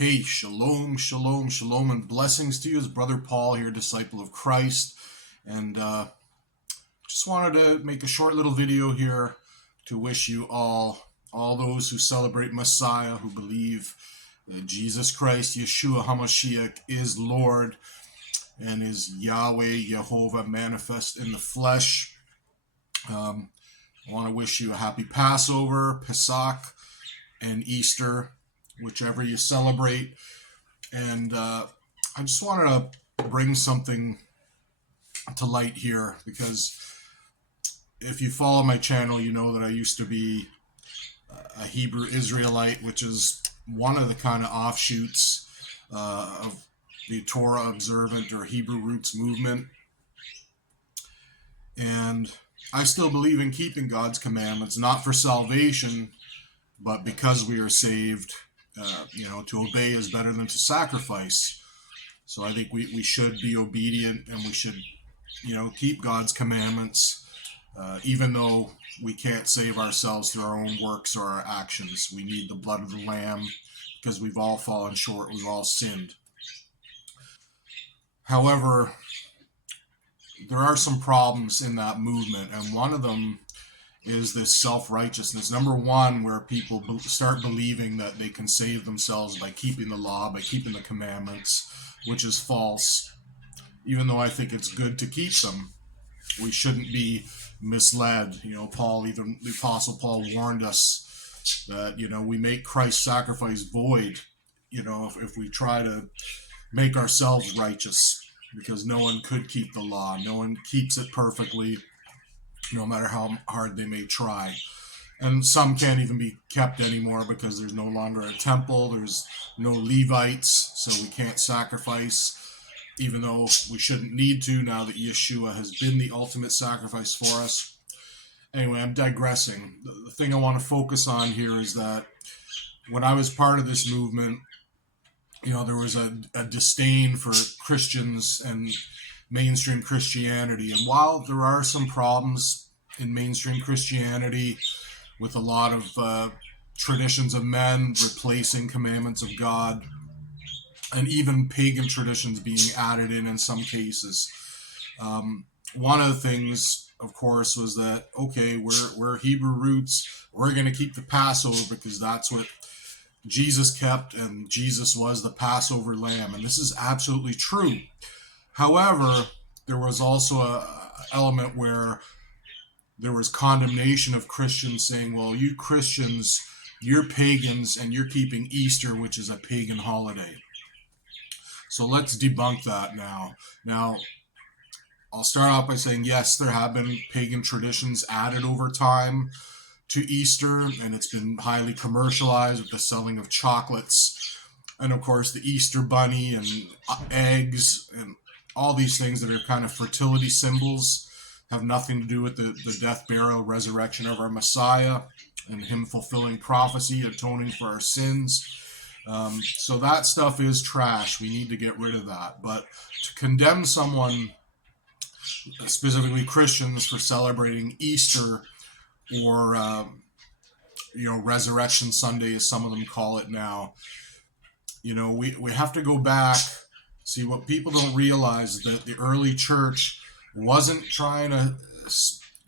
Hey, shalom, shalom, shalom, and blessings to you. It's Brother Paul here, disciple of Christ. And just wanted to make a short little video here to wish you all those who celebrate Messiah, who believe that Jesus Christ, Yeshua HaMashiach, is Lord and is Yahweh, Jehovah, manifest in the flesh. I want to wish you a happy Passover, Pesach, and Easter, whichever you celebrate. And I just wanted to bring something to light here, because if you follow my channel, you know that I used to be a Hebrew Israelite, which is one of the kind of offshoots of the Torah observant or Hebrew roots movement. And I still believe in keeping God's commandments, not for salvation, but because we are saved. To obey is better than to sacrifice. So I think we should be obedient, and we should, keep God's commandments, even though we can't save ourselves through our own works or our actions. We need the blood of the Lamb, because we've all fallen short. We've all sinned. However, there are some problems in that movement, and one of them is this self-righteousness. Number one, where people start believing that they can save themselves by keeping the law, by keeping the commandments, which is false. Even though I think it's good to keep them, we shouldn't be misled. Even the Apostle Paul warned us that, we make Christ's sacrifice void, if we try to make ourselves righteous, because no one could keep the law. No one keeps it perfectly, no matter how hard they may try. And some can't even be kept anymore because there's no longer a temple, there's no Levites, so we can't sacrifice, even though we shouldn't need to now that Yeshua has been the ultimate sacrifice for us. Anyway, I'm digressing. The thing I want to focus on here is that when I was part of this movement, there was a disdain for Christians and mainstream Christianity. And while there are some problems in mainstream Christianity with a lot of traditions of men replacing commandments of God, and even pagan traditions being added in some cases, one of the things, of course, was that, okay, we're Hebrew roots, we're going to keep the Passover because that's what Jesus kept, and Jesus was the Passover lamb. And this is absolutely true. However, there was also an element where there was condemnation of Christians, saying, well, you Christians, you're pagans, and you're keeping Easter, which is a pagan holiday. So let's debunk that now. Now, I'll start off by saying, yes, there have been pagan traditions added over time to Easter, and it's been highly commercialized with the selling of chocolates, and of course the Easter bunny and eggs and all these things that are kind of fertility symbols, have nothing to do with the death, burial, resurrection of our Messiah and him fulfilling prophecy, atoning for our sins. So that stuff is trash. We need to get rid of that. But to condemn someone, specifically Christians, for celebrating Easter, or Resurrection Sunday, as some of them call it now, we have to go back. See, what people don't realize is that the early church wasn't trying to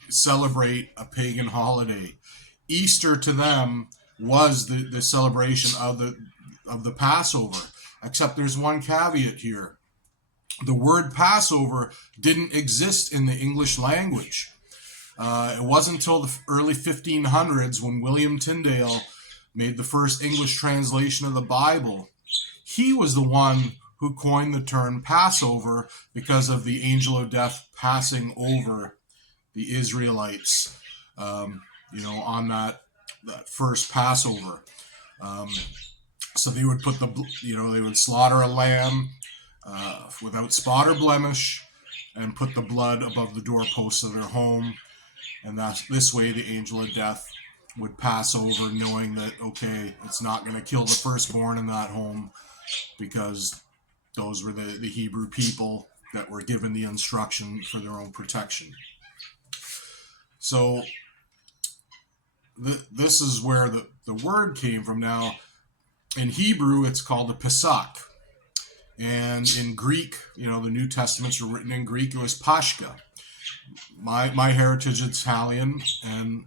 celebrate a pagan holiday. Easter to them was the celebration of the Passover, except there's one caveat here. The word Passover didn't exist in the English language. It wasn't until the early 1500s when William Tyndale made the first English translation of the Bible. He was the one who coined the term Passover because of the angel of death passing over the Israelites, on that first Passover. So they would put they would slaughter a lamb without spot or blemish, and put the blood above the doorposts of their home. And this way the angel of death would pass over, knowing that, okay, it's not going to kill the firstborn in that home, because those were the Hebrew people that were given the instruction for their own protection. So this is where the word came from. Now, in Hebrew, it's called the Pesach. And in Greek, the New Testaments were written in Greek. It was Pashka. My heritage is Italian, and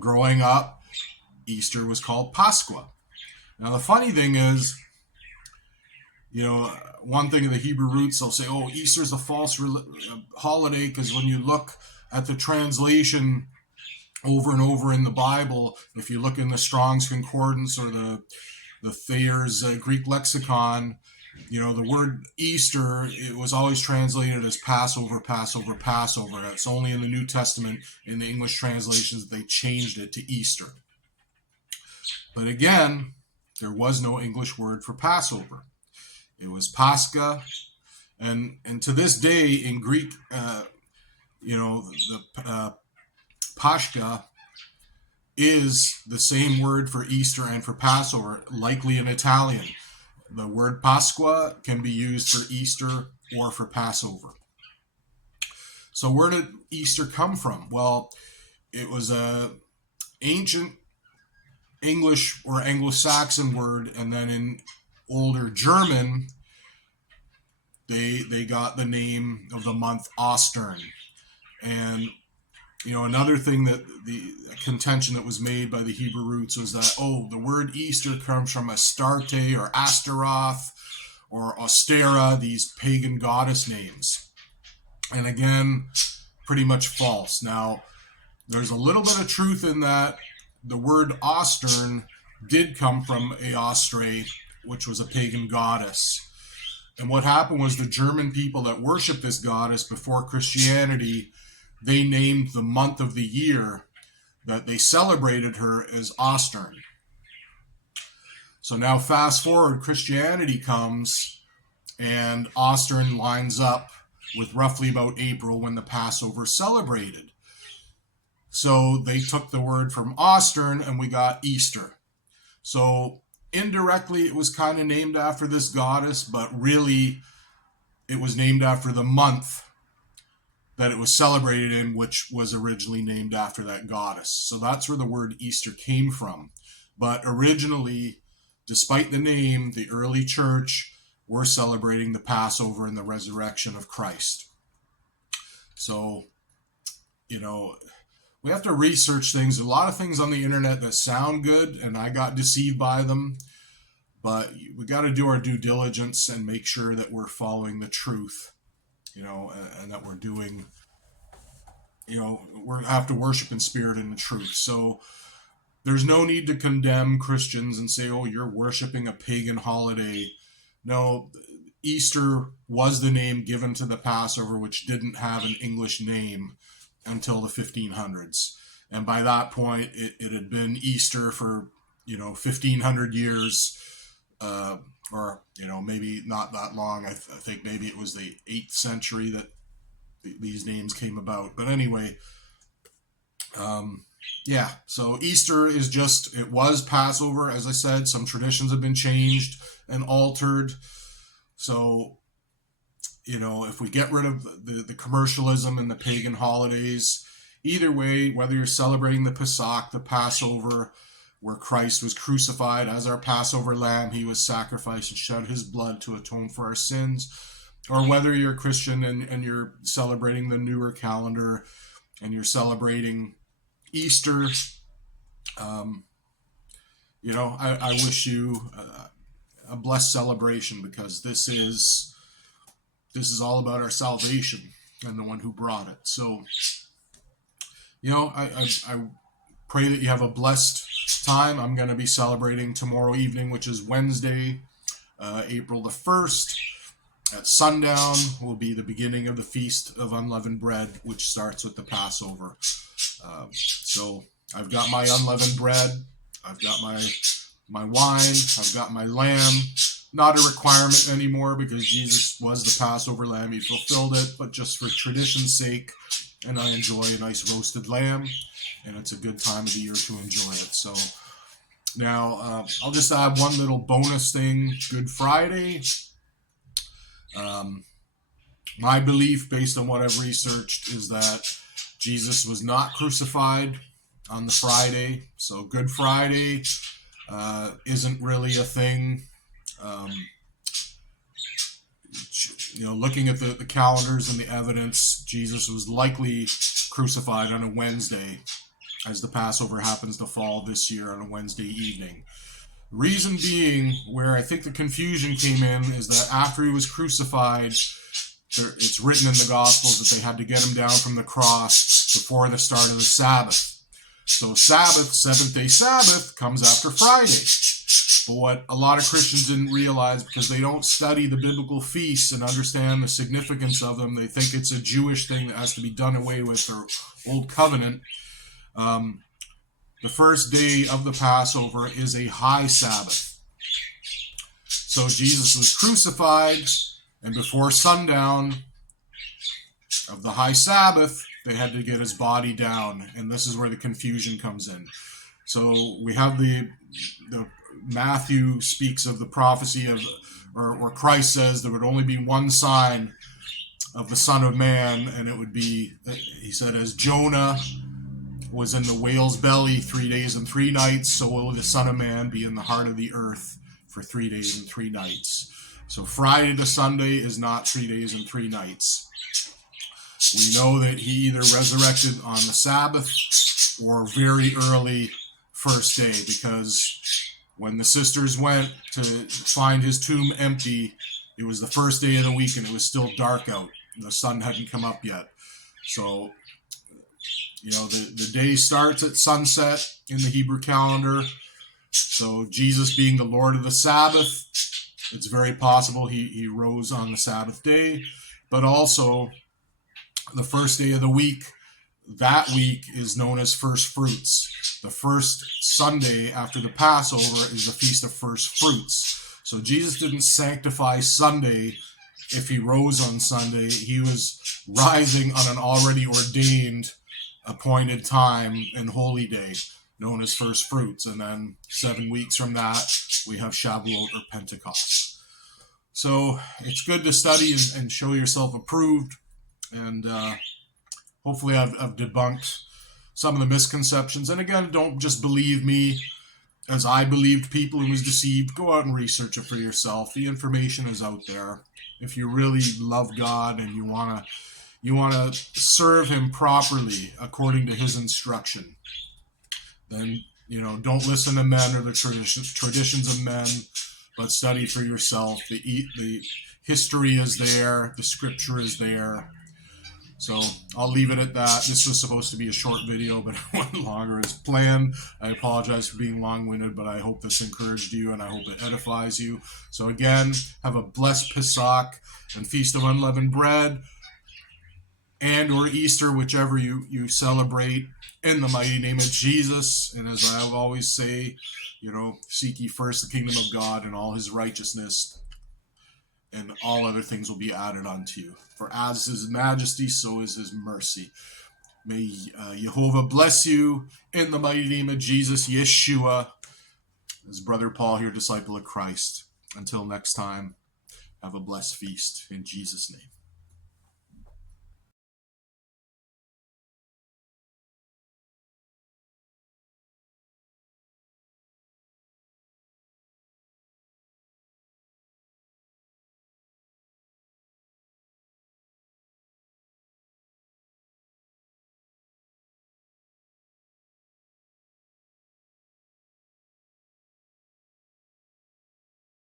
growing up, Easter was called Pasqua. Now the funny thing is, one thing in the Hebrew roots, they'll say, "Oh, Easter's a false holiday," because when you look at the translation over and over in the Bible, if you look in the Strong's Concordance or the Thayer's Greek lexicon, the word Easter, it was always translated as Passover, Passover, Passover. It's only in the New Testament, in the English translations, they changed it to Easter. But again, there was no English word for Passover. It was Pascha, and to this day in Greek, the Pashka is the same word for Easter and for Passover, likely in Italian. The word Pasqua can be used for Easter or for Passover. So where did Easter come from? Well, it was a ancient English or Anglo-Saxon word, and then in older German, they got the name of the month Ostern. And another thing that the contention that was made by the Hebrew roots was that, the word Easter comes from Astarte or Astaroth or Ostera, these pagan goddess names. And again, pretty much false. Now, there's a little bit of truth in that. The word Ostern did come from Aostre, which was a pagan goddess. And what happened was the German people that worshiped this goddess before Christianity, they named the month of the year that they celebrated her as Ostern. So now fast forward, Christianity comes, and Ostern lines up with roughly about April when the Passover is celebrated. So they took the word from Ostern and we got Easter. So indirectly it was kind of named after this goddess, but really it was named after the month that it was celebrated in, which was originally named after that goddess. So that's where the word Easter came from. But originally, despite the name, the early church were celebrating the Passover and the resurrection of Christ. So, we have to research things. There's a lot of things on the internet that sound good, and I got deceived by them. But we got to do our due diligence and make sure that we're following the truth. And that we're doing, we have to worship in spirit and in truth. So there's no need to condemn Christians and say, you're worshiping a pagan holiday. No, Easter was the name given to the Passover, which didn't have an English name until the 1500s. And by that point, it had been Easter for, 1,500 years, or maybe not that long. I think maybe it was the 8th century that these names came about. But anyway, so Easter is it was Passover. As I said, some traditions have been changed and altered. So, if we get rid of the commercialism and the pagan holidays, either way, whether you're celebrating the Pesach, the Passover, where Christ was crucified as our Passover lamb, he was sacrificed and shed his blood to atone for our sins, or whether you're a Christian and you're celebrating the newer calendar and you're celebrating Easter, I wish you a blessed celebration, because this is all about our salvation and the one who brought it. So, I pray that you have a blessed time. I'm going to be celebrating tomorrow evening, which is Wednesday, April the 1st. At sundown will be the beginning of the Feast of Unleavened Bread, which starts with the Passover. So I've got my unleavened bread. I've got my wine. I've got my lamb. Not a requirement anymore, because Jesus was the Passover lamb. He fulfilled it, but just for tradition's sake, and I enjoy a nice roasted lamb, and it's a good time of the year to enjoy it. So now I'll just add one little bonus thing. Good Friday. My belief, based on what I've researched, is that Jesus was not crucified on the Friday. So Good Friday, isn't really a thing. Looking at the calendars and the evidence, Jesus was likely crucified on a Wednesday, as the Passover happens to fall this year on a Wednesday evening. Reason being, where I think the confusion came in, is that after he was crucified, it's written in the Gospels that they had to get him down from the cross before the start of the Sabbath. So Sabbath, seventh-day Sabbath, comes after Friday. But what a lot of Christians didn't realize, because they don't study the biblical feasts and understand the significance of them, they think it's a Jewish thing that has to be done away with, or Old Covenant. The first day of the Passover is a high Sabbath. So Jesus was crucified, and before sundown of the high Sabbath, they had to get his body down, and this is where the confusion comes in. So we have the Matthew speaks of the prophecy of, or Christ says there would only be one sign of the Son of Man, and it would be, he said, as Jonah was in the whale's belly 3 days and 3 nights, so will the Son of Man be in the heart of the earth for 3 days and 3 nights. So Friday to Sunday is not 3 days and 3 nights. We know that he either resurrected on the Sabbath or very early first day, because when the sisters went to find his tomb empty, it was the first day of the week and it was still dark out. The sun hadn't come up yet. So, the day starts at sunset in the Hebrew calendar. So Jesus being the Lord of the Sabbath, it's very possible he rose on the Sabbath day. But also, the first day of the week, that week is known as first fruits. The first Sunday after the Passover is the Feast of First Fruits. So Jesus didn't sanctify Sunday if he rose on Sunday. He was rising on an already ordained, appointed time and holy day, known as First Fruits. And then 7 weeks from that, we have Shavuot or Pentecost. So it's good to study and show yourself approved. And hopefully I've debunked some of the misconceptions. And again, don't just believe me as I believed people and was deceived. Go out and research it for yourself. The information is out there. If you really love God and you want to serve him properly according to his instruction, then don't listen to men or the traditions of men, but study for yourself. The history is there, the scripture is there. So I'll leave it at that. This was supposed to be a short video, but it went longer as planned. I apologize for being long-winded, but I hope this encouraged you and I hope it edifies you. So again, have a blessed Pesach and Feast of Unleavened Bread, and or Easter, whichever you celebrate, in the mighty name of Jesus. And as I always say, seek ye first the kingdom of God and all his righteousness, and all other things will be added unto you. For as his majesty, so is his mercy. May Jehovah bless you in the mighty name of Jesus, Yeshua. As Brother Paul here, disciple of Christ. Until next time, have a blessed feast in Jesus' name.